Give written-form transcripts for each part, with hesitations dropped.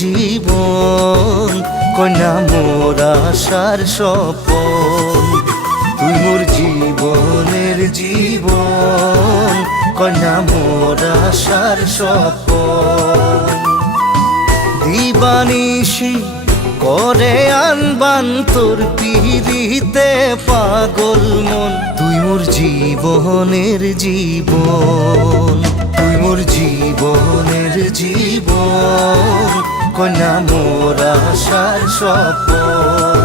জীবন কন্যা মোর আশার স্বপন তুই মোর জীবনের জীবন কন্যা মোর আশার স্বপন দিবানিশি করে আনবান তোর পিরিতে পাগল মন তুই মোর জীবনের জীবন তুই মোর জীবনের জীবন কন্যা মোর আশার স্বপন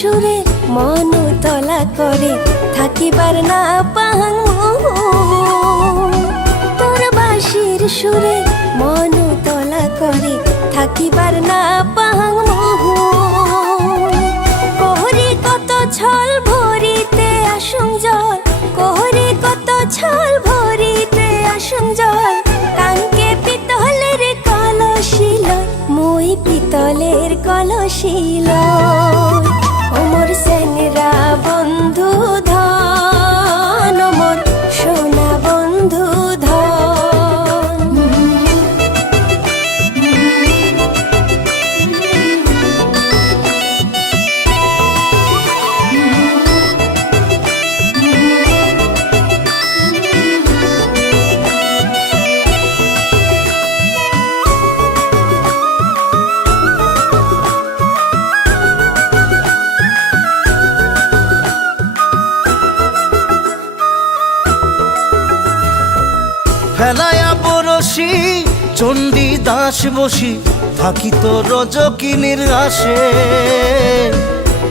সুরে মন তলা করে থাকিবার না পাহাং তোর বাঁশির সুরে মন তলা করে থাকিবার না পাহাং কোহরি কত ছল ভরিতে আসুং জল কোহরি কত ছল ভরিতে আসুং জল কাঙ্কে পিতলের কলসিল মই পিতলের কলসিল মোর সেংরা বন্ধু ধন মোর সোনা বন্ধু ধন ফেলায়া বরশি চণ্ডী দাস বসি থাকি তো রজকিনীর আসে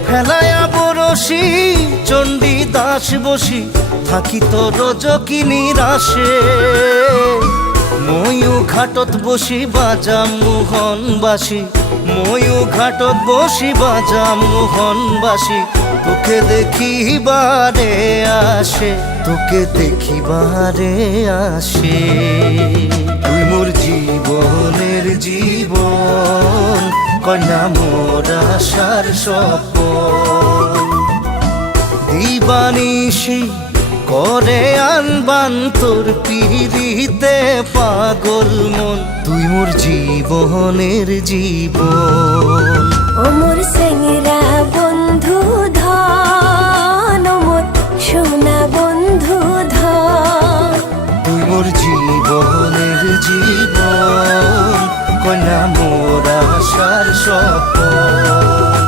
ফেলায়া বরশি চণ্ডী দাস বসি থাকি তো রজকিনীর আসে ময়ূ ঘাটত বসি বাজাম মোহনবাসী ময়ূ ঘাটত বসি বাজাম মোহনবাসী তোকে দেখিবারে আসে তোকে দেখিবারে আসে তুই মোর জীবনের জীবন কন্যা মোর আশার স্বপন দিবানিশি করে আনবান তোর পিরিতে পাগল মন তুই মোর জীবনের জীবন ও মোর সেংরা বন্ধু ধন মোর সোনা বন্ধু ধন তুই মোর জীবনের জীবন কন্যা মোর আশার স্বপন।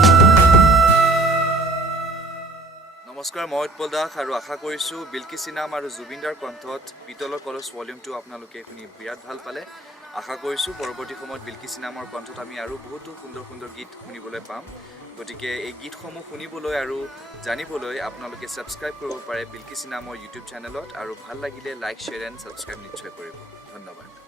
নমস্কাৰ, মই উৎপল দাস আৰু আশা কৰিছোঁ বিলকিছ ইনাম আৰু জুবিনদাৰ কণ্ঠত পিতলৰ কলচ ভলিউম 2 আপোনালোকে শুনি বিৰাট ভাল পালে। আশা কৰিছোঁ পৰৱৰ্তী সময়ত বিলকিছ ইনামৰ কণ্ঠত আমি আৰু বহুতো সুন্দৰ সুন্দৰ গীত শুনিবলৈ পাম। গতিকে এই গীতসমূহ শুনিবলৈ আৰু জানিবলৈ আপোনালোকে ছাবস্ক্ৰাইব কৰিব পাৰে বিলকিছ ইনামৰ ইউটিউব চেনেলত আৰু ভাল লাগিলে লাইক শ্বেয়াৰ এণ্ড ছাবস্ক্ৰাইব নিশ্চয় কৰিব। ধন্যবাদ।